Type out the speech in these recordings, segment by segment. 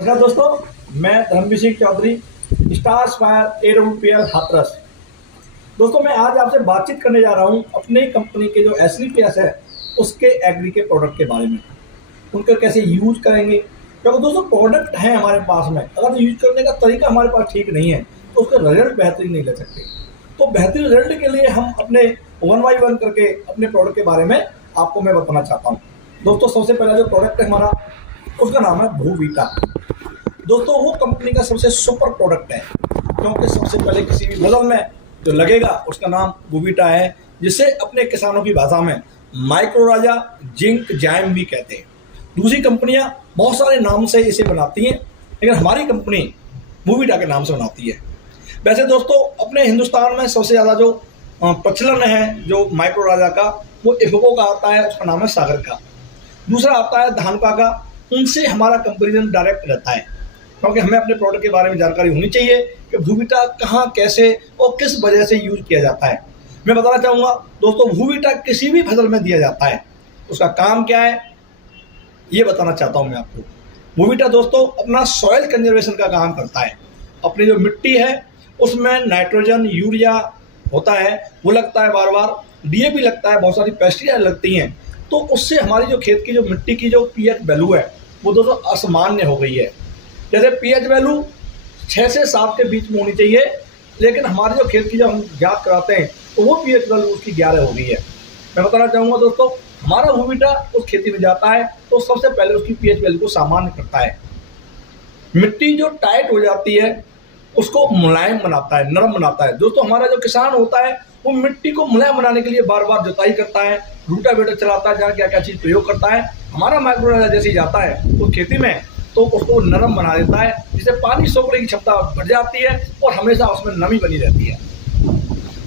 नमस्कार दोस्तों, मैं धर्मवीर सिंह चौधरी, स्टार स्पायर एडोपीएल हाथरस। दोस्तों, मैं आज आपसे बातचीत करने जा रहा हूं अपनी कंपनी के जो एसलीपीएस है उसके एग्री के प्रोडक्ट के बारे में। उनको कैसे यूज करेंगे, क्योंकि दोस्तों प्रोडक्ट है हमारे पास में, अगर यूज करने का तरीका हमारे पास ठीक नहीं है तो उसका रिजल्ट बेहतरीन नहीं ले सकते। तो बेहतरीन रिजल्ट के लिए हम अपने 1 बाय 1 करके अपने प्रोडक्ट के बारे में आपको मैं बताना चाहता हूँ। दोस्तों, सबसे पहला जो प्रोडक्ट है हमारा, उसका नाम है भूवीटा। दोस्तों, वो कंपनी का सबसे सुपर प्रोडक्ट है, क्योंकि सबसे पहले किसी भी फसल में जो लगेगा उसका नाम भूवीटा है, जिसे अपने किसानों की भाषा में माइक्रोराजा जिंक जाइम भी कहते हैं। दूसरी कंपनियां बहुत सारे नाम से इसे बनाती हैं, लेकिन हमारी कंपनी भूवीटा के नाम से बनाती है। वैसे दोस्तों, अपने हिंदुस्तान में सबसे ज़्यादा जो प्रचलन है जो माइक्रोराजा का, वो इफको का आता है, उसका नाम है सागर का। दूसरा आता है धानुका का, उनसे हमारा कंपेरिजन डायरेक्ट रहता है, क्योंकि हमें अपने प्रोडक्ट के बारे में जानकारी होनी चाहिए कि भूवीटा कहाँ, कैसे और किस वजह से यूज किया जाता है। मैं बताना चाहूँगा दोस्तों, भूवीटा किसी भी फसल में दिया जाता है, उसका काम क्या है ये बताना चाहता हूँ मैं आपको। भूवीटा दोस्तों अपना सॉइल कंजर्वेशन का काम करता है। अपनी जो मिट्टी है उसमें नाइट्रोजन, यूरिया होता है, वो लगता है बार बार, डीएपी लगता है, बहुत सारी पेस्टिसाइड लगती हैं, तो उससे हमारी जो खेत की जो मिट्टी की जो पीएच वैल्यू है वो दोस्तों असामान्य हो गई है। जैसे पीएच वैल्यू 6 से 7 के बीच में होनी चाहिए, लेकिन हमारे जो खेत की जब हम जांच कराते हैं तो वो पीएच वैल्यू उसकी 11 हो गई है। मैं बताना चाहूँगा दोस्तों, हमारा भूवीटा उस खेती में जाता है तो सबसे पहले उसकी पीएच वैल्यू को सामान्य करता है। मिट्टी जो टाइट हो जाती है उसको मुलायम बनाता है, नरम बनाता है। दोस्तों, हमारा जो किसान होता है वो मिट्टी को मुलायम बनाने के लिए बार बार जुताई करता है, रूटावेटर चलाता है, जहाँ क्या क्या चीज़ प्रयोग करता है। हमारा माइक्रोराजा जैसे जाता है उस खेती में तो उसको नरम बना देता है, जिससे पानी सोखने की क्षमता बढ़ जाती है और हमेशा उसमें नमी बनी रहती है।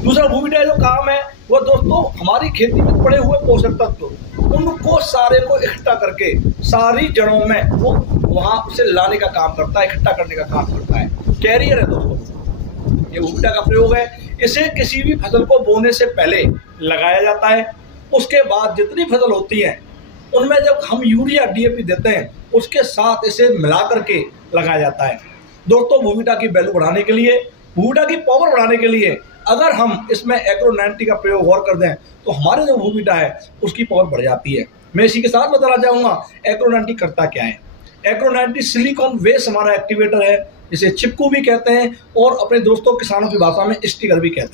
दूसरा भूवीटा जो काम है वो दोस्तों हमारी खेती में पड़े हुए पोषक तत्व उनको सारे को इकट्ठा करके सारी जड़ों में वो वहाँ से लाने का काम करता है, इकट्ठा करने का काम करता है। कैरियर है दोस्तों, ये भूवीटा का प्रयोग है। इसे किसी भी फसल को बोने से पहले लगाया जाता है। उसके बाद जितनी फसल होती है उनमें जब हम यूरिया डीएपी देते हैं उसके साथ इसे मिला करके लगाया जाता है। दोस्तों, भूवीटा की वैल्यू बढ़ाने के लिए, भूवीटा की पावर बढ़ाने के लिए अगर हम इसमें एग्रो 90 का प्रयोग और कर दें तो हमारे जो भूवीटा है उसकी पावर बढ़ जाती है। मैं इसी के साथ बताना चाहूँगा एग्रो 90 करता क्या है। एग्रो 90 सिलिकॉन वेस्ट हमारा एक्टिवेटर है, जिसे चिपकू भी कहते हैं और अपने दोस्तों किसानों की भाषा में स्टिकर भी कहते हैं।